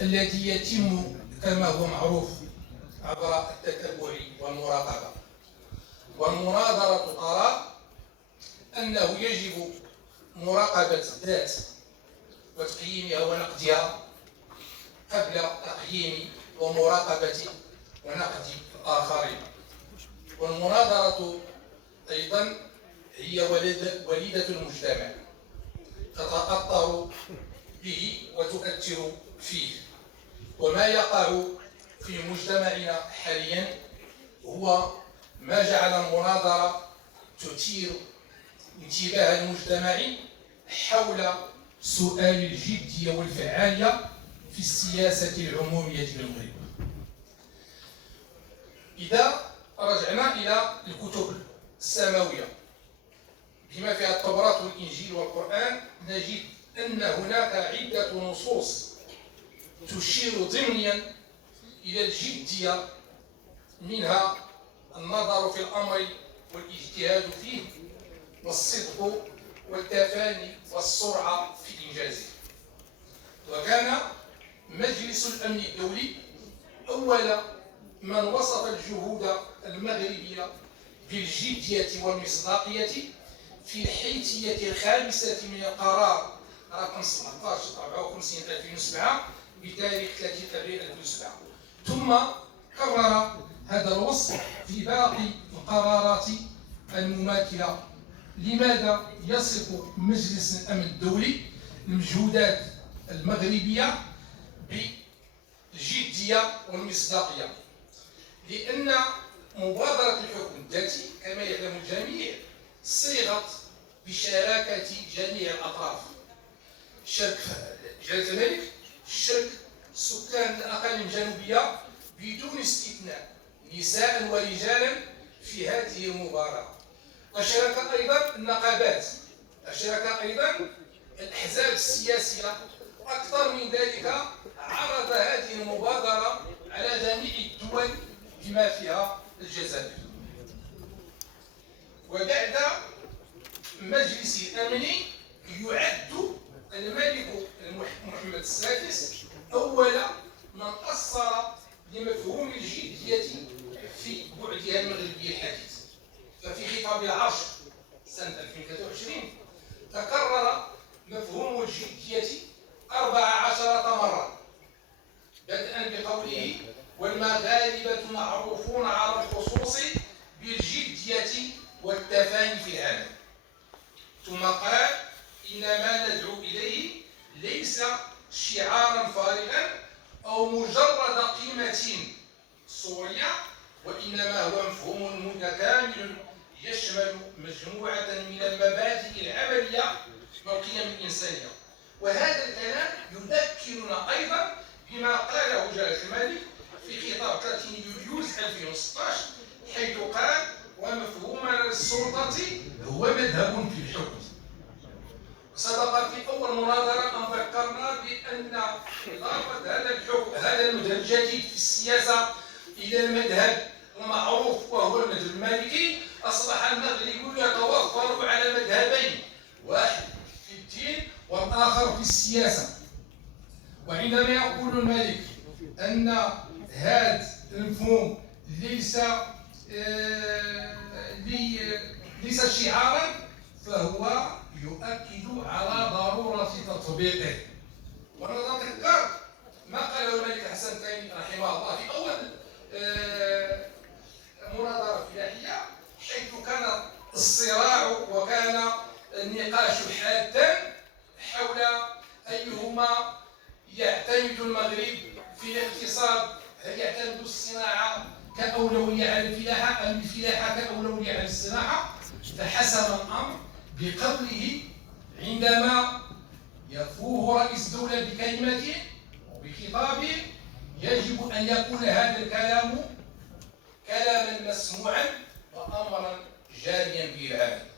الذي يتم كما هو معروف عبر التتبع والمراقبة. والمناظرة ترى أنه يجب مراقبة الذات وتقييمها ونقدها قبل تقييم ومراقبة ونقد الآخرين. والمناظرة أيضا هي وليدة المجتمع، تتأثر به وتؤثر فيه. وما يقع في مجتمعنا حاليا هو ما جعل المناظرة تثير انتباه المجتمع حول سؤال الجدية والفعالية في السياسة العمومية للمغرب. إذا رجعنا إلى الكتب السماوية بما فيها التوراة والإنجيل والقرآن، نجد أن هناك عدة نصوص تشير ضمنيا إلى الجدية، منها النظر في الأمر والاجتهاد فيه، والصدق والتفاني والسرعة في إنجازه. وكان مجلس الأمن الدولي أول من وصف الجهود المغربية بالجدية والمصداقية في الحيثية الخامسة من القرار رقم 1754/2007 بتاريخ 30 أبريل 2007، ثم كرر هذا الوصف في باقي القرارات المماثلة. لماذا يصف مجلس الأمن الدولي المجهودات المغربية بالجدية والمصداقية؟ لأن مبادرة الحكم الذاتي كما يعلم الجميع صيغت بشراكة جميع الأطراف، شرك جلالة الملك، شرك سكان الأقاليم الجنوبية بدون استثناء، نساء ورجالا في هذه المبادرة. أشارك أيضا النقابات، أشارك أيضا الأحزاب السياسية. أكثر من ذلك عرض هذه المبادرة على جميع الدول بما فيها الجزائر. وبعد مجلس الأمن يعد الملك محمد السادس أول من أصل لمفهوم الجدية في بعدها المغربي الحديث. ففي خطاب العرش سنة 2023 تكرر مفهوم الجدية 14 مرة، بدءا بقوله: والمغاربة معروفون على الخصوص بالجدية والتفاني في العمل. ثم قال: إنما ندعو إليه ليس شعارا فارغا أو مجرد قيمة صورية، وإنما هو مفهوم متكامل يشمل مجموعة من المبادئ العملية والقيم الإنسانية. وهذا الكلام يذكرنا أيضا بما قاله جلالة الملك في خطاب 30 يوليو 2016، حيث قال: ومفهوم السلطة هو مذهب في الحكم. سبق في أول مناظرة أن ذكرنا بأن إضافة هذا المذهب الجديد في السياسة إلى المذهب المعروف وهو المذهب المالكي، أصبح المغرب يتوفر على مذهبين، واحد في الدين والآخر في السياسة. وعندما يقول الملك أن هذا المفهوم ليس شعارا، فهو يؤكد على ضرورة تطبيقه. ونتذكر ما قاله الملك حسن الثاني رحمه الله في أول مناظرة فلاحية، حيث كان الصراع وكان النقاش حادا حول أيهما يعتمد المغرب في الاقتصاد، هل يعتمد الصناعة كأولوية على الفلاحة أم الفلاحة كأولوية على الصناعة؟ فحسم الأمر بقوله عندما يفوه رئيس الدولة بكلمته وبخطابه: يجب أن يكون هذا الكلام كلاما مسموعا وأمرا جاريا به العمل.